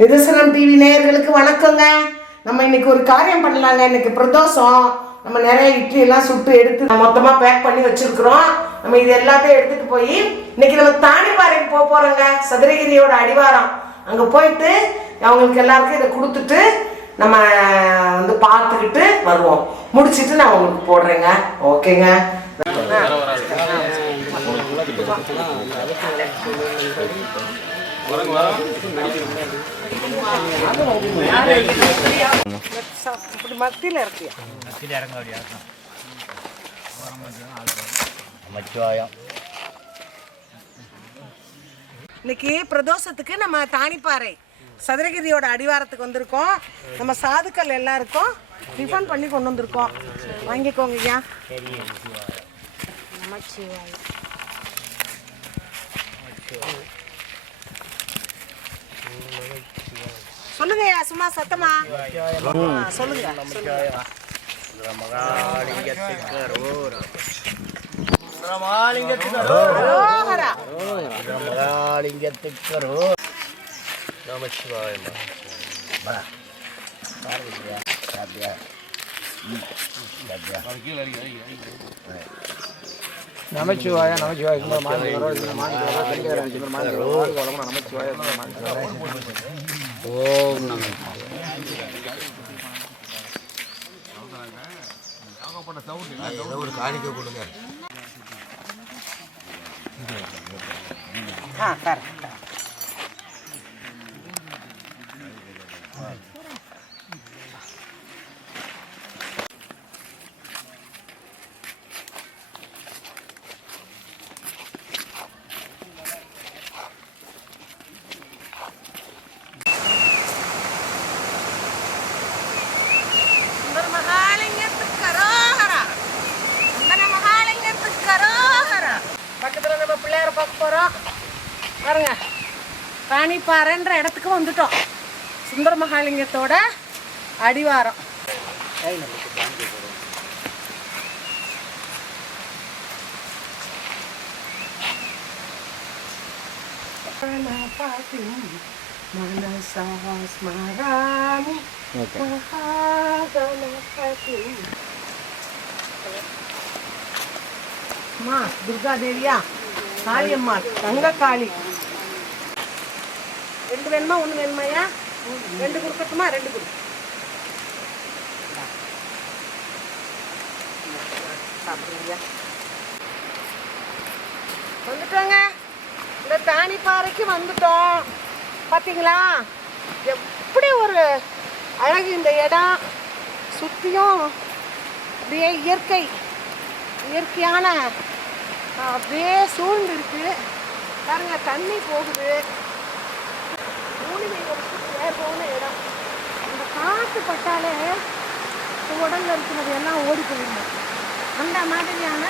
நிதர்சனம் டிவி நேயர்களுக்கு வணக்கங்க. நம்ம இன்னைக்கு ஒரு காரியம் பண்ணலாங்க. இன்னைக்கு பிரதோஷம். நம்ம நிறைய இட்லி எல்லாம் சுட்டு எடுத்து மொத்தமாக பேக் பண்ணி வச்சிருக்கிறோம். நம்ம இது எல்லாத்தையும் எடுத்துட்டு போய் இன்னைக்கு நம்ம தானிப்பாறைக்கு போறோங்க. சதுரகிரியோட அடிவாரம் அங்கே போயிட்டு அவங்களுக்கு எல்லாருக்கும் இதை கொடுத்துட்டு நம்ம வந்து பார்த்துக்கிட்டு வருவோம். முடிச்சுட்டு நான் உங்களுக்கு போடுறேங்க. ஓகேங்க. மத்தியில் இருக்கியா இன்னைக்கு பிரதோஷத்துக்கு நம்ம தானிப்பாறை சதுரகிரியோட அடிவாரத்துக்கு வந்திருக்கோம். நம்ம சாதுக்கள் எல்லாருக்கும் டிஃபன் பண்ணி கொண்டு வந்திருக்கோம். வாங்கிக்கோங்க ஐயா. சொல்லுங்க சும்மா சத்தமா சொல்லுங்க. நமச்சிவாய நமச்சிவாய ஓம் ஒரு காணிக்கை கொடுங்க. பக்கத்தில் நம்ம பிள்ளையார பார்க்க போகிறோம் பாருங்க. தானிப்பாறைன்ற இடத்துக்கு வந்துட்டோம். சுந்தர மகாலிங்கத்தோட அடிவாரம். அம்மா துர்கா தேவியா, காளியம்மா, தங்க காளி. ரெண்டு வேணுமா ஒன்று வேணுமாயா? ரெண்டு கொடுக்கட்டுமா? ரெண்டு கொடு. சாப்பிடுங்க. வந்துட்டோங்க. இந்த தானிப்பாறைக்கு வந்துட்டோம். பார்த்தீங்களா எப்படி ஒரு அழகு இந்த இடம். சுற்றியும் அப்படியே இயற்கையான அப்படியே சூழ்ந்து இருக்கு பாருங்க. தண்ணி போகுது. மூலிகை போன இடம். அந்த காற்று பட்டாலே உடல்ல இருக்கிறது எல்லாம் ஓடி போயிடும். அந்த மாதிரியான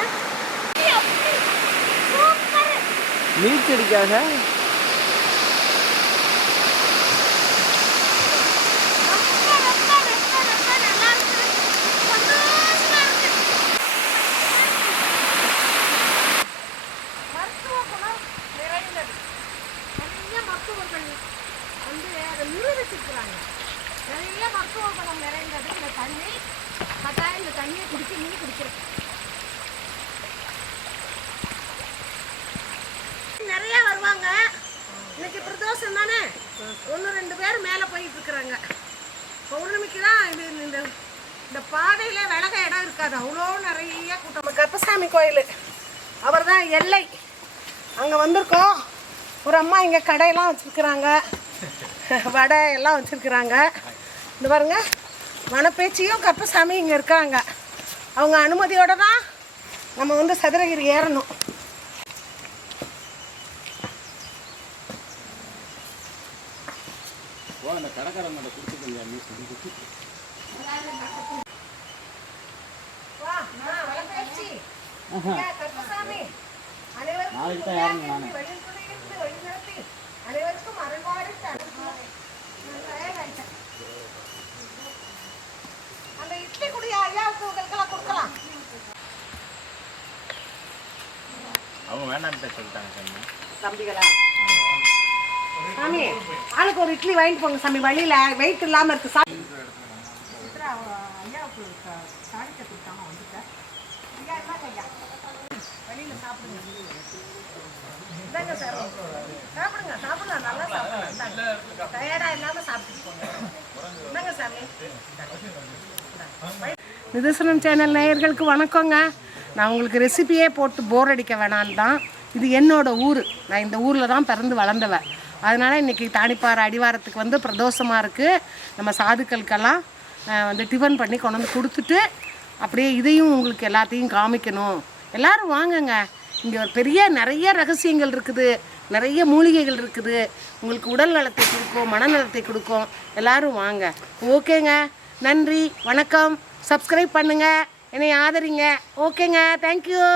நீச்சடிக்காக நிறைய மருத்துவ குணம் நிறைந்தது இந்த தண்ணி. கட்டாயம் இந்த தண்ணியை குடிச்சு நீ குடிக்கிறேன். நிறைய வருவாங்க. இன்னைக்கு பிரதோஷம் தானே, 1-2 பேர் மேலே போயிட்டு இருக்கிறாங்க. பௌர்ணமிக்கு தான் இது. இந்த பாதையில விலக இடம் இருக்காது, அவ்வளோ நிறைய கூட்டம். கருப்பசாமி கோயில் அவர் தான் எல்லை. அங்கே வந்திருக்கோம். ஒரு அம்மா இங்கே கடையெல்லாம் வச்சுருக்குறாங்க, வடை எல்லாம் வச்சுருக்குறாங்க. இந்த பாருங்க, வனப்பேச்சியும் கருப்பசாமி இங்கே இருக்காங்க. அவங்க அனுமதியோடு தான் நம்ம வந்து சதுரகிரி ஏறணும். கருப்பசாமி அனைவருக்கும் அருள்வாடு. அந்த இட்லி குடிய ஐயாவுக்கு உங்களுக்கெல்லாம் கொடுக்கலாம். அவங்க வேண்டாம் சொல்லிட்டாங்க தம்பிகளா. சாமி ஆளுக்கு ஒரு இட்லி வாங்கிட்டு போங்க சாமி, வழியில் வெயிட் இல்லாமல் இருக்குது சாமி. ஐயாவுக்கு சாணிக்க கொடுத்தாங்க வந்துட்டேன். ஐயா என்ன ஐயா வழியில் சாப்பிடுங்க. இந்தாங்க சார், சாப்பிடுங்க சாப்பிடுங்க, நல்லா சாப்பிடுங்க, டயர்டாக இல்லாமல் சாப்பிட்டு போங்க. இந்தாங்க சாமி. நிதர்சனம் சேனல் நேயர்களுக்கு வணக்கங்க. நான் உங்களுக்கு ரெசிபியே போட்டு போர் அடிக்க வேணான்னு தான். இது என்னோடய ஊர், நான் இந்த ஊரில் தான் பிறந்து வளர்ந்தவன். அதனால் இன்றைக்கி தானிப்பாறை அடிவாரத்துக்கு வந்து பிரதோஷமாக இருக்குது. நம்ம சாதுக்களுக்கெல்லாம் வந்து டிஃபன் பண்ணி கொண்டு வந்து கொடுத்துட்டு அப்படியே இதையும் உங்களுக்கு எல்லாத்தையும் காமிக்கணும். எல்லோரும் வாங்கங்க. இங்கே ஒரு பெரிய நிறைய ரகசியங்கள் இருக்குது, நிறைய மூலிகைகள் இருக்குது. உங்களுக்கு உடல் நலத்தை கொடுக்கும், மனநலத்தை கொடுக்கும். எல்லோரும் வாங்க. ஓகேங்க, நன்றி, வணக்கம். சப்ஸ்கிரைப் பண்ணுங்கள், என்னை ஆதரிங்க. ஓகேங்க, தேங்க்யூ.